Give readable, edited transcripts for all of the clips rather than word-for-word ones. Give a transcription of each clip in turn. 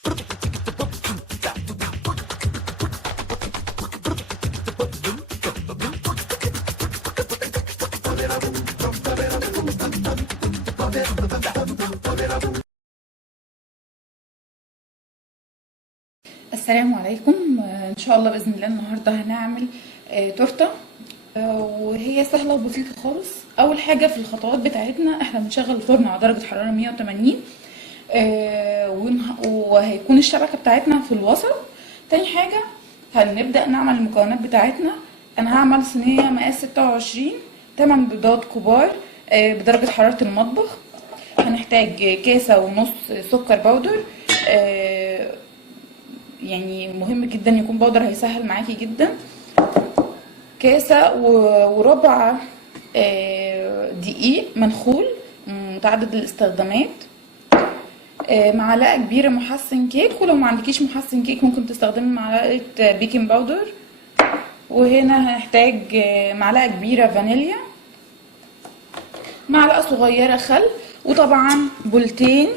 السلام عليكم. ان شاء الله باذن الله النهارده هنعمل تورته، وهي سهله وبسيطه خالص. اول حاجه في الخطوات بتاعتنا احنا بنشغل الفرن على درجه حراره 180، وهيكون الشبكه بتاعتنا في الوسط. تاني حاجه هنبدا نعمل المكونات بتاعتنا. انا هعمل صينيه مقاس 26، 8 بيضات كبار بدرجه حراره المطبخ. هنحتاج كاسه ونص سكر بودر، يعني مهم جدا يكون بودر، هيسهل معاكي جدا. كاسة وربع دقيق منخول متعدد الاستخدامات، معلقة كبيرة محسن كيك، ولو ما عندكيش محسن كيك ممكن تستخدمي معلقة بيكنج باودر. وهنا هنحتاج معلقة كبيرة فانيليا، معلقة صغيرة خل، وطبعا بولتين،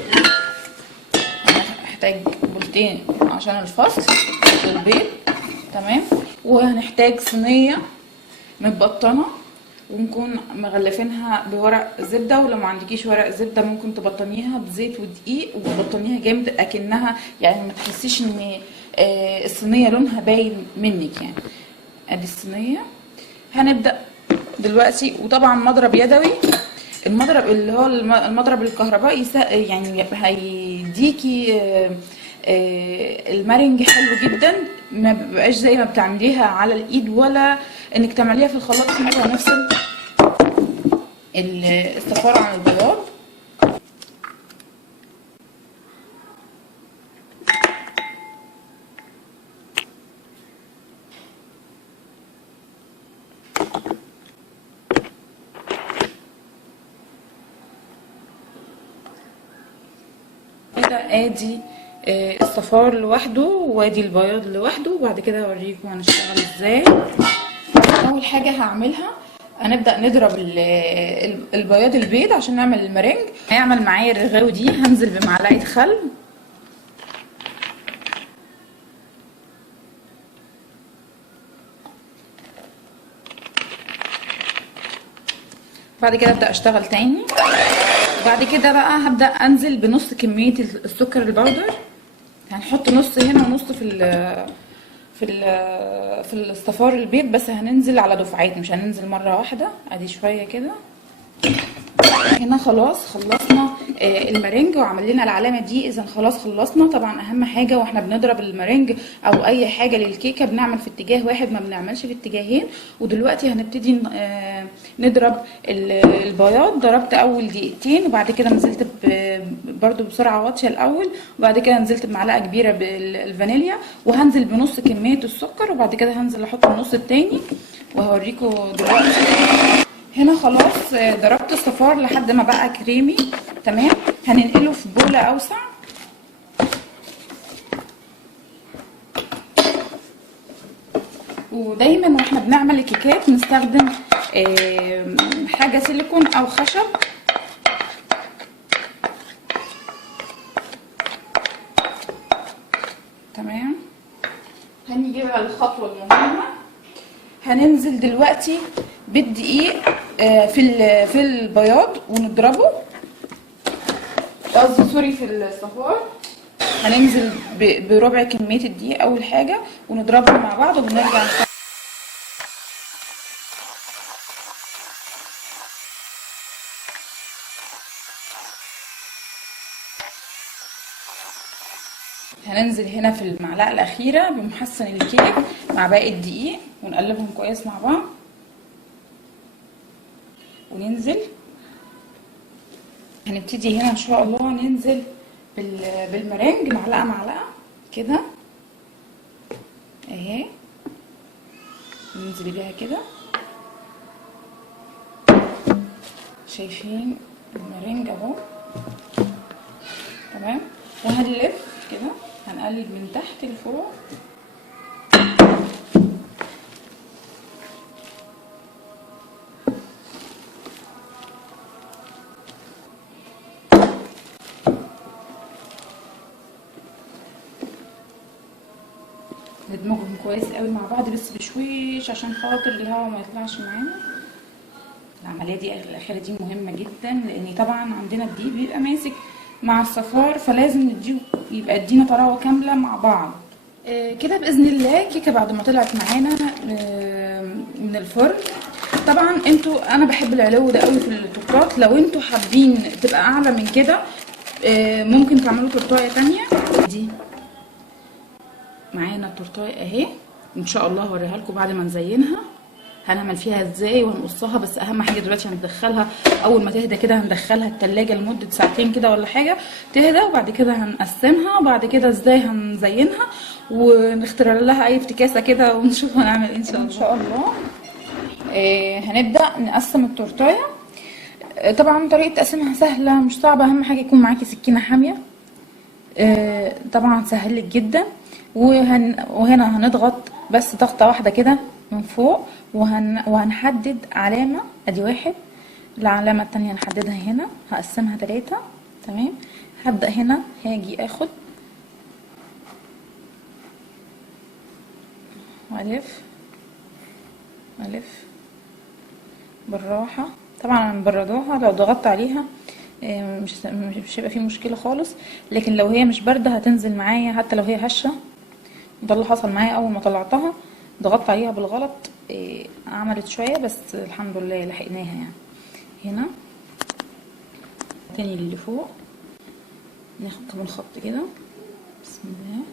هنحتاج بولتين عشان الفصل للبيض. تمام. وهنحتاج صينيه متبطنه ونكون مغلفينها بورق زبده، ولو ما عندكيش ورق زبده ممكن تبطنيها بزيت ودقيق وتبطنيها جامد اكنها، يعني ما تحسيش ان الصينيه لونها باين منك. يعني ادي الصينيه. هنبدا دلوقتي، وطبعا مضرب يدوي. المضرب اللي هو المضرب الكهربائي يعني هيديكي المارنج حلو جدا، ما بيبقاش زي ما بتعمليها على الايد ولا انك تعمليها في الخلاط. احنا هنفصل الصفار عن البياض. كده ادي الصفار لوحده وادي البياض لوحده، وبعد كده هوريكم هنشتغل ازاي. اول حاجه هعملها هنبدا نضرب البياض البيض عشان نعمل المرنج. هيعمل معايا الرغاوي دي. هنزل بمعلقه خل، بعد كده ابدا اشتغل تاني. بعد كده بقى هبدا انزل بنص كميه السكر البودر. هنحط نص هنا ونص في الصفار البيض، بس هننزل على دفعات، مش هننزل مره واحده. ادي شويه كده. هنا خلاص خلصنا المارينج وعمل لنا العلامه دي، اذا خلاص خلصنا. طبعا اهم حاجه واحنا بنضرب المارينج او اي حاجه للكيكه بنعمل في اتجاه واحد، ما بنعملش في اتجاهين. ودلوقتي هنبتدي نضرب البياض. ضربت اول دقيقتين، وبعد كده نزلت برضو بسرعه واطيه الاول، وبعد كده نزلت بمعلقه كبيره بالفانيليا، وهنزل بنص كميه السكر، وبعد كده هنزل احط النص التاني وهوريكم دلوقتي. هنا خلاص ضربت الصفار لحد ما بقى كريمي. تمام. هننقله في بولة اوسع. ودايما واحنا بنعمل الكيكات نستخدم حاجة سيليكون او خشب. تمام. هنيجي بقى للخطوة المهمة. هننزل دلوقتي بالدقيق في البياض ونضربه، قصدي سوري في الصفار. هننزل بربع كمية الدقيق اول حاجة ونضربهم مع بعض وبنرجع هننزل هنا في المعلقة الأخيرة بمحسن الكيك مع باقي الدقيق ونقلبهم كويس مع بعض. وننزل هنبتدي هنا ان شاء الله ننزل بالمرنج معلقة معلقة كده اهي. ننزل بيها كده، شايفين المرنج اهو. تمام. وهنلف كده، هنقلب من تحت لفوق. ندمجهم كويس قوي مع بعض بس بشويش عشان خاطر الهواء ما يطلعش معانا. العمليه دي الاخيره دي مهمه جدا، لان طبعا عندنا الدقيق بيبقى ماسك مع الصفار، فلازم نديه يبقى ادينا طراوه كامله مع بعض. كده باذن الله كيكه بعد ما طلعت معانا من الفرن. طبعا انتوا انا بحب العلو ده قوي في التورتات، لو انتوا حابين تبقى اعلى من كده ممكن تعملوا تورتايه تانية. دي معانا التورتايه اهي، ان شاء الله هوريها لكم بعد ما نزينها هنعمل فيها ازاي وهنقصها. بس اهم حاجه دلوقتي هندخلها اول ما تهدى كده، هندخلها التلاجة لمده ساعتين كده ولا حاجه تهدى، وبعد كده هنقسمها، وبعد كده ازاي هنزينها ونختار لها اي افتكاسه كده ونشوف هنعمل ايه ان شاء الله. هنبدا نقسم التورتايه. طبعا طريقه تقسيمها سهله مش صعبه، اهم حاجه يكون معاكي سكينه حاميه طبعا سهلك جدا. وهنا هنضغط بس ضغطه واحده كده من فوق، وهنحدد علامه، ادي واحد. العلامه التانية نحددها هنا، هقسمها 3. تمام. هبدا هنا هاجي اخد والف بالراحه. طبعا انا مبرداها، لو ضغطت عليها مش هيبقى فيه مشكله خالص، لكن لو هي مش بارده هتنزل معايا حتى لو هي هشه. ده اللي حصل معايا اول ما طلعتها، ضغطت عليها بالغلط عملت شويه، بس الحمد لله لحقناها يعني. هنا تاني اللي فوق ناخد كمان خط كده، بسم الله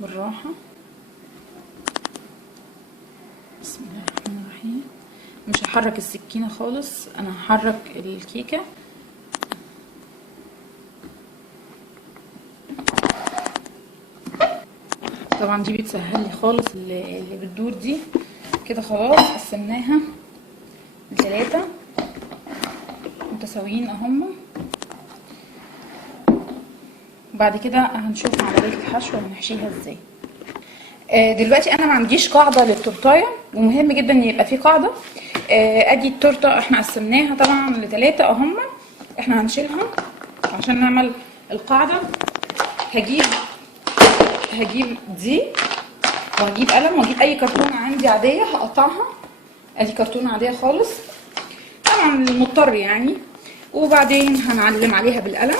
بالراحه، بسم الله الرحمن الرحيم. مش هحرك السكينه خالص، انا هحرك الكيكه. طبعا دي بتسهل لي خالص اللي بتدور دي. كده خلاص قسمناها ل3 متساويين اهم. بعد كده هنشوف عمليه الحشو هنحشيها ازاي. دلوقتي انا ما عنديش قاعده للتورتايه، ومهم جدا ان يبقى في قاعده. ادي التورته احنا قسمناها طبعا ل3 اهم، احنا هنشيلها عشان نعمل القاعده. هجيب دي وهجيب قلم واجيب اي كرتونه عندي عاديه هقطعها. ادي كرتونه عاديه خالص طبعا المضطر يعني، وبعدين هنعلم عليها بالقلم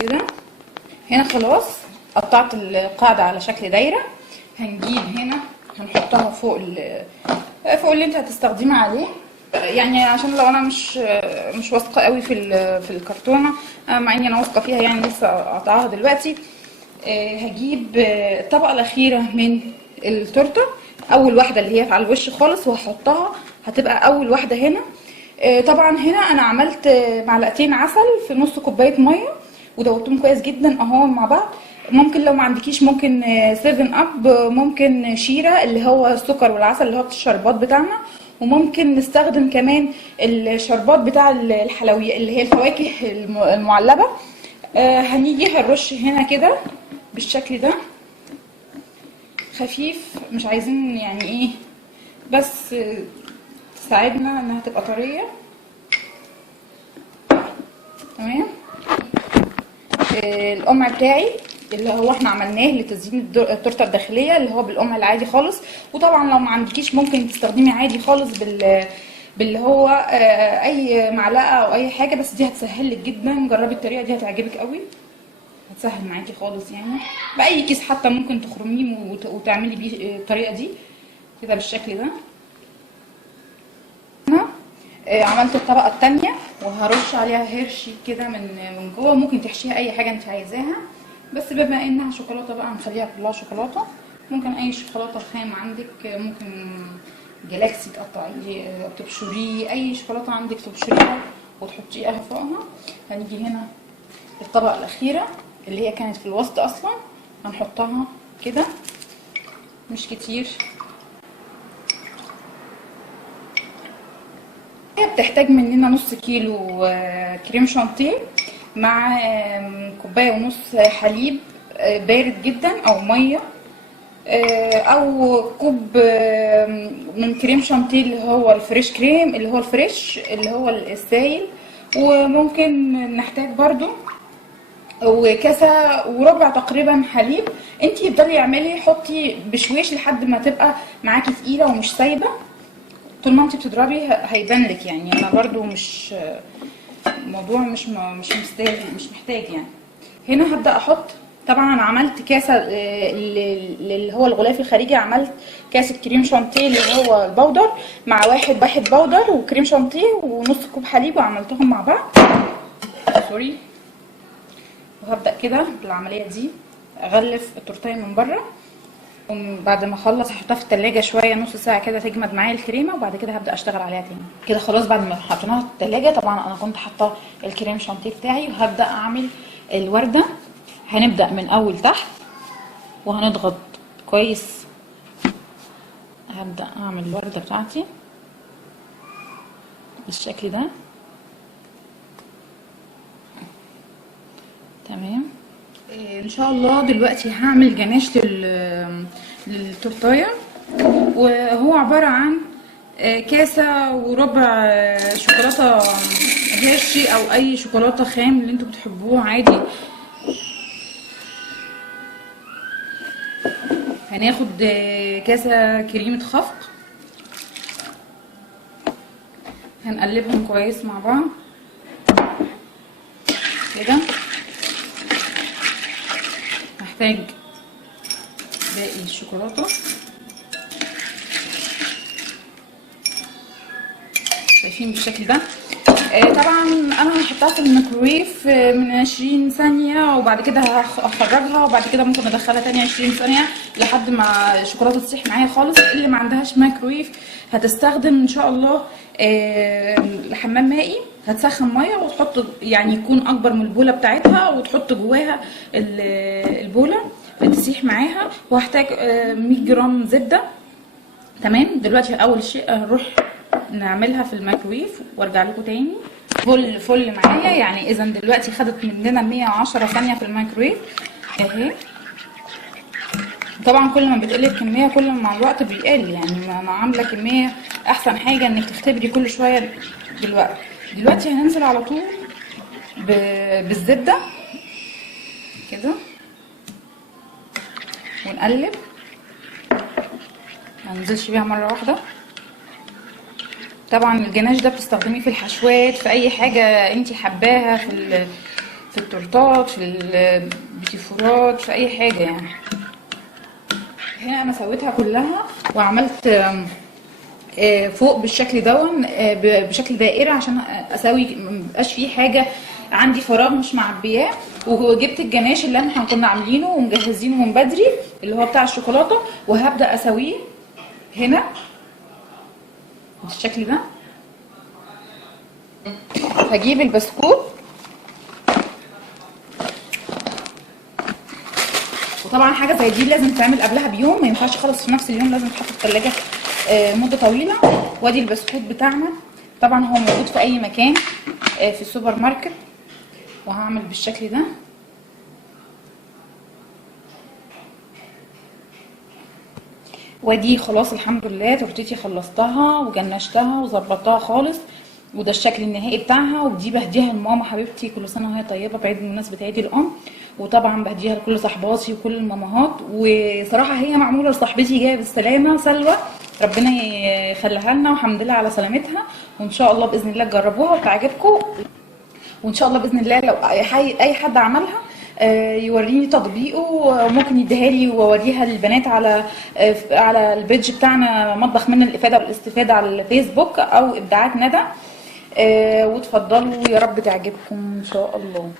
كده. هنا خلاص قطعت القاعده على شكل دايره. هنجيب هنا هنحطها فوق اللي انت هتستخدمي عليه، يعني عشان لو انا مش واثقه قوي في الكرتونه، مع اني انا واثقه فيها يعني لسه قطعها دلوقتي. هجيب الطبقه الاخيره من التورته، اول واحده اللي هي على الوش خالص، وهحطها هتبقى اول واحده هنا. طبعا هنا انا عملت معلقتين عسل في نص كوبايه ميه ودوبتهم كويس جدا اهو مع بعض. ممكن لو ما عندكيش ممكن 7 اب، ممكن شيره اللي هو السكر والعسل اللي هو الشربات بتاعنا، وممكن نستخدم كمان الشربات بتاع الحلويات اللي هي الفواكه المعلبه. هنيجي هنرش هنا كده بالشكل ده خفيف، مش عايزين يعني ايه، بس تساعدنا انها تبقى طريه. تمام. القمع بتاعي اللي هو احنا عملناه لتزيين التورته الداخليه اللي هو بالقمع العادي خالص. وطبعا لو ما عندكيش ممكن تستخدمي عادي خالص باللي هو اي معلقه او اي حاجه، بس دي هتسهل لك جدا. جربي الطريقه دي هتعجبك قوي، هتسهل معاكي خالص يعني. باي كيس حتى ممكن تخرميه وتعملي بيه الطريقه دي كده بالشكل ده. هنا عملت الطبقه الثانيه وهرش عليها هيرشي كده من جوه. ممكن تحشيها اي حاجه انت عايزاها، بس بما انها شوكولاته بقى نخليها كلها شوكولاته. ممكن اي شوكولاته خام عندك، ممكن جالاكسي تقطعيه تبشريه، اي شوكولاته عندك تبشريها وتحطيها فوقها. هنيجي هنا الطبقه الاخيره اللي هي كانت في الوسط اصلا هنحطها كده مش كتير. هي بتحتاج مننا نص كيلو كريم شانتيه مع كوبايه ونص حليب بارد جدا او ميه، او كوب من كريم شانتيه اللي هو الفريش كريم اللي هو الفريش اللي هو السايل. وممكن نحتاج برضو وكاسه وربع تقريبا حليب. انتي افضلي اعملي حطي بشويش لحد ما تبقى معاكي تقيله ومش سايبه. طول ما انتي بتضربي هيبان لك يعني. انا برضو مش الموضوع مش مستاهل، مش محتاج يعني. هنا هبدا احط. طبعا انا عملت كاسه اللي هو الغلاف الخارجي، عملت كاسه كريم شانتيه اللي هو البودر مع واحد بودر وكريم شانتيه ونص كوب حليب، وعملتهم مع بعض. سوري. وهبدا كده بالعمليه دي اغلف التورتيه من بره، وبعد ما اخلص هحطها في التلاجة شويه نص ساعه كده تجمد معايا الكريمه، وبعد كده هبدا اشتغل عليها تاني كده. خلاص بعد ما حطيناها في التلاجة، طبعا انا كنت حاطه الكريم شانتيه بتاعي، وهبدا اعمل الورده. هنبدا من اول تحت وهنضغط كويس. هبدا اعمل الورده بتاعتي بالشكل ده. تمام. ان شاء الله دلوقتي هعمل جناش للتورتايه، وهو عباره عن كاسه وربع شوكولاته هيرشي او اي شوكولاته خام اللي انتوا بتحبوه عادي. هناخد كاسه كريمه خفق، هنقلبهم كويس مع بعض كده. هحتاج باقي الشوكولاته، شايفين بالشكل ده. طبعا انا هحطها في الميكرويف من 20 ثانيه، وبعد كده هخرجها، وبعد كده ممكن ادخلها تاني 20 ثانيه لحد ما الشوكولاته تسيح معايا خالص. اللي ما عندهاش ميكرويف هتستخدم ان شاء الله حمام مائي. هتسخن ميه وتحط يعني يكون اكبر من البوله بتاعتها، وتحط جواها البوله تسيح معاها. وهحتاج 100 جرام زبده. تمام. دلوقتي اول شيء هنروح نعملها في الميكرويف وارجع لكم تاني. فل معايا يعني. اذا دلوقتي خدت مننا 110 ثانيه في الميكرويف اهي. طبعا كل ما بتقل الكميه كل ما مع الوقت بيقل يعني. انا عامله كميه. احسن حاجه انك تختبري كل شويه دلوقتي هننزل على طول بالزبده كده ونقلب. ما ننزلش بيها مره واحده. طبعا الجناش ده بتستخدميه في الحشوات، في اي حاجه انتي حباها، في التورتات، في البيتيفورات، في اي حاجه يعني. هنا انا سويتها كلها وعملت فوق بالشكل دون بشكل دائري عشان اسوي مبقاش فيه حاجه عندي فراغ مش معبياه. وجبت الجناش اللي احنا كنا عاملينه ومجهزينه من بدري اللي هو بتاع الشوكولاته، وهبدا اسويه هنا بالشكل ده. هجيب البسكوت، وطبعا حاجه زي دي لازم تعمل قبلها بيوم، ما ينفعش خالص في نفس اليوم، لازم تحط في الثلاجه مده طويله. وادي البسكوت بتاعنا. طبعا هو موجود في اي مكان في السوبر ماركت. وهعمل بالشكل ده. ودي خلاص الحمد لله تورتيتي خلصتها وجنشتها وظبطتها خالص، وده الشكل النهائي بتاعها. ودي بهديها لماما حبيبتي كل سنه وهي طيبه بعيد بمناسبه عيد الام. وطبعا بهديها لكل صحباتي وكل المامهات. وصراحه هي معموله لصاحبتي جايه بالسلامه، سلوى، ربنا يخليها لنا وحمد لله على سلامتها. وان شاء الله باذن الله تجربوها وتعجبكم. وان شاء الله باذن الله لو اي حد عملها يوريني تطبيقه، وممكن يديها لي واوريها للبنات على البيج بتاعنا مطبخ من الافاده والاستفاده على الفيسبوك او ابداعات ندى. وتفضلوا، يا رب تعجبكم ان شاء الله.